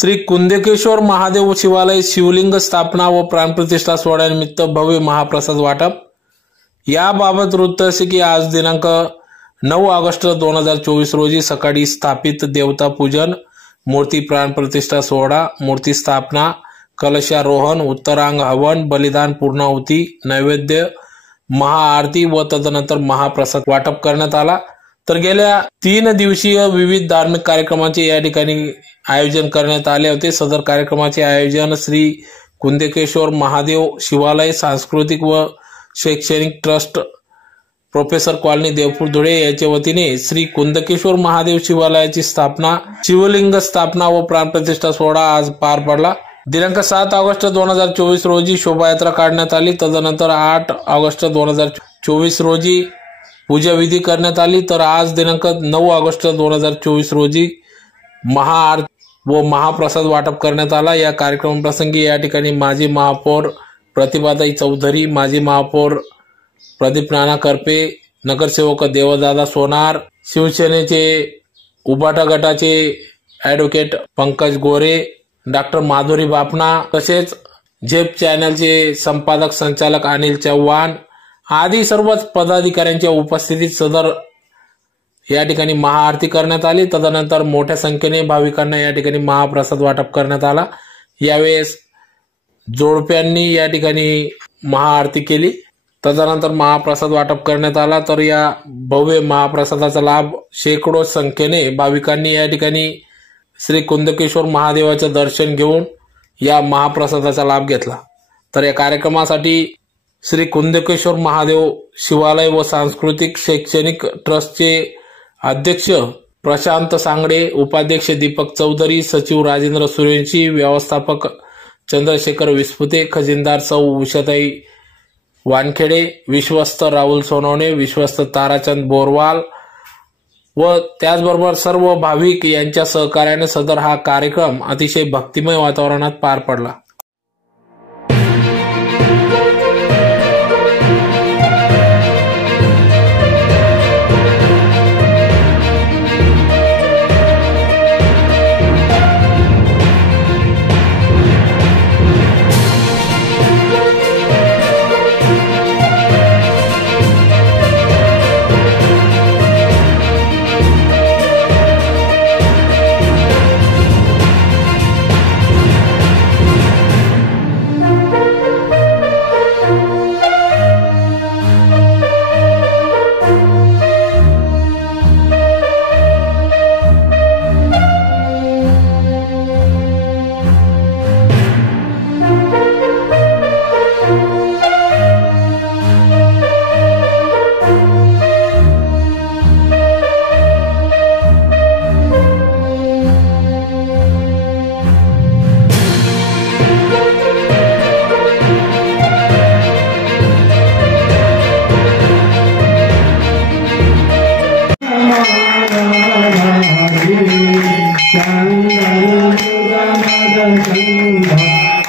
श्री कुंदेकेश्वर महादेव शिवालय शिवलिंग स्थापना व प्राणप्रतिष्ठा सोहळ्यानिमित्त भव्य महाप्रसाद वाटप. याबाबत वृत्त असे की आज दिनांक नऊ ऑगस्ट दोन हजार चोवीस रोजी सकाळी स्थापित देवता पूजन मूर्ती प्राणप्रतिष्ठा सोहळा मूर्ती स्थापना कलशारोहण उत्तरांग हवन बलिदान पूर्णाहुती नैवेद्य महाआरती व तदनंतर महाप्रसाद वाटप करण्यात आला. तर गेल्या तीन दिवसीय विविध धार्मिक कार्यक्रमांचे या ठिकाणी आयोजन करण्यात आले होते. सदर कार्यक्रमाचे आयोजन श्री कुंदेकेश्वर महादेव शिवालय सांस्कृतिक व शैक्षणिक trust professor colony Deopur Dhule यांच्या वतीने श्री कुंदकेश्वर महादेव शिवालयाची स्थापना शिवलिंग स्थापना व प्राणप्रतिष्ठा सोहळा आज पार पडला. दिनांक सात ऑगस्ट दोन हजार चोवीस रोजी शोभायात्रा काढण्यात आली. तदनंतर आठ ऑगस्ट दोन हजार चोवीस रोजी पूजाविधी करण्यात आली तर आज दिनांक नऊ ऑगस्ट दोन हजार चोवीस रोजी महाआरती व महाप्रसाद वाटप करण्यात आला. या कार्यक्रमाप्रसंगी या ठिकाणी माजी महापौर प्रतिभाताई चौधरी माजी महापौर प्रदीप नाना करपे नगरसेवक देवदादा सोनार शिवसेनेचे उबाटा गटाचे ॲडव्होकेट पंकज गोरे डॉक्टर माधुरी बापना तसेच झेप चॅनलचे संपादक संचालक अनिल चव्हाण आदी सर्वच पदाधिकाऱ्यांच्या उपस्थितीत सदर या ठिकाणी महाआरती करण्यात आली. तदनंतर मोठ्या संख्येने भाविकांना या ठिकाणी महाप्रसाद वाटप करण्यात आला. यावेळेस जोडप्यांनी या ठिकाणी महाआरती केली. तदनंतर महाप्रसाद वाटप करण्यात आला. तर या भव्य महाप्रसादाचा लाभ शेकडो संख्येने भाविकांनी या ठिकाणी श्री कुंदकेश्वर महादेवाचं दर्शन घेऊन या महाप्रसादाचा लाभ घेतला. तर या कार्यक्रमासाठी श्री कुंदकेश्वर महादेव शिवालय व सांस्कृतिक शैक्षणिक ट्रस्टचे अध्यक्ष प्रशांत सांगडे उपाध्यक्ष दीपक चौधरी सचिव राजेंद्र सूर्यवंशी व्यवस्थापक चंद्रशेखर विस्पुते खजिनदार सौ उषाताई वानखेडे विश्वस्त राहुल सोनवणे विश्वस्त ताराचंद बोरवाल व त्याचबरोबर सर्व भाविक यांच्या सहकार्याने सदर हा कार्यक्रम अतिशय भक्तिमय वातावरणात पार पडला.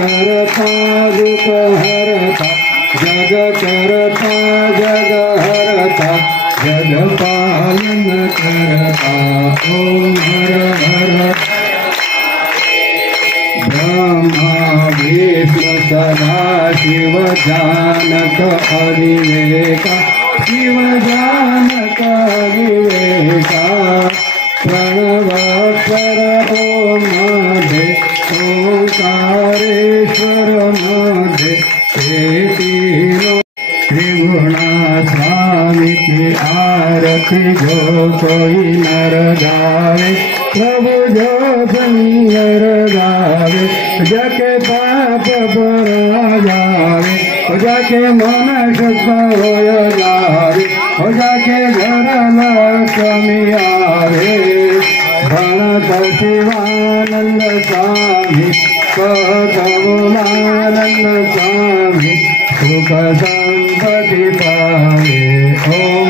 करता दुख हरता जग करता जग हरता जग पालन करता ओम हर हर ब्रह्मा विष्णु सदा शिव जानक अविवेका शिव जानक कोई गावे प्रभु जो सुंदर गावे जाके पाप पर जावे हो जाके मन शुद्ध जावे हो जाके घर लक्ष्मी आवे। भणत शिवानंद स्वामी कथमुलानंद स्वामी सुख संपति पावे। ओम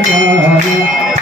मृगधार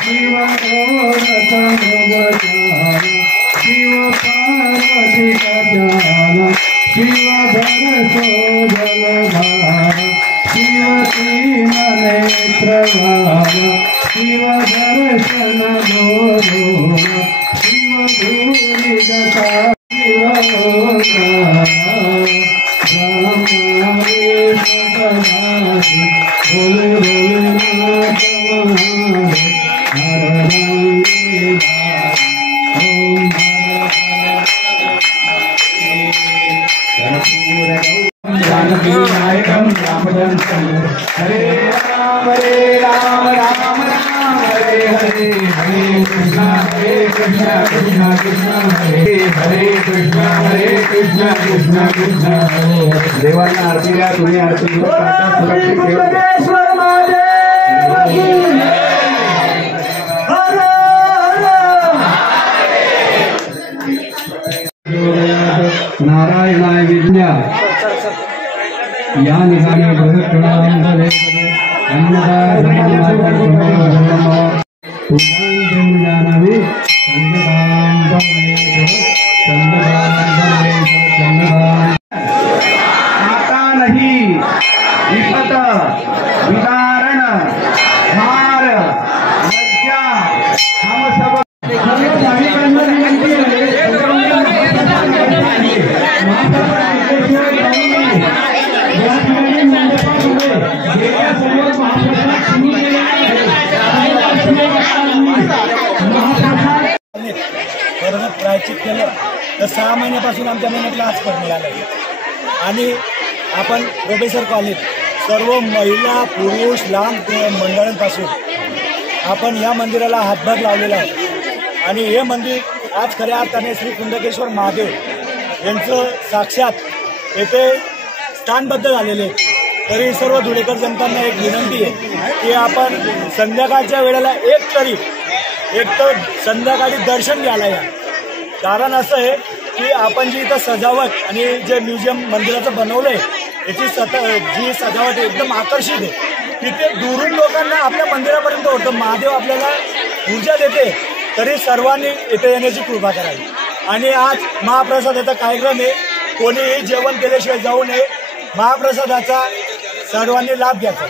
राम हरे राम हरे हरे हरे कृष्णा हरे कृष्णा कृष्णा कृष्णा हरे हरे कृष्णा हरे कृष्णा कृष्णा कृष्णा हरे देवांना आरती द्या आरती सुरक्षित. नारायणाय विद्या या निघाली बृहत प्रणाम भले अन्नदा जानावी चंद्रकांत चंद्रकांत सहा आमच्या महिन्यातला आज पण मिळालं आणि आपण प्रोफेसर कॉलेज सर्व महिला पुरुष लहान मंडळांपासून आपण या मंदिराला हातभार लावलेला आहे. आणि हे मंदिर आज खऱ्या अर्थाने श्री कुंडकेश्वर महादेव यांचं साक्षात येथे स्थानबद्ध झालेले आहे. तरी सर्व धुळेकर जनतांना एक विनंती आहे की आपण संध्याकाळच्या वेळेला एक तरी एक तर संध्याकाळी दर्शन घ्यायला या. कारण असं आहे की आपण जी इथं सजावट आणि जे म्युझियम मंदिराचं बनवलंय याची सत जी सजावट एकदम आकर्षित आहे. तिथे दुरून लोकांना आपल्या मंदिरापर्यंत होतं महादेव आपल्याला ऊर्जा देते तरी सर्वांनी इथे येण्याची कृपा करावी. आणि आज महाप्रसादाचा कार्यक्रम आहे. कोणीही जेवण केल्याशिवाय जाऊ नये. महाप्रसादाचा सर्वांनी लाभ घ्यायचा.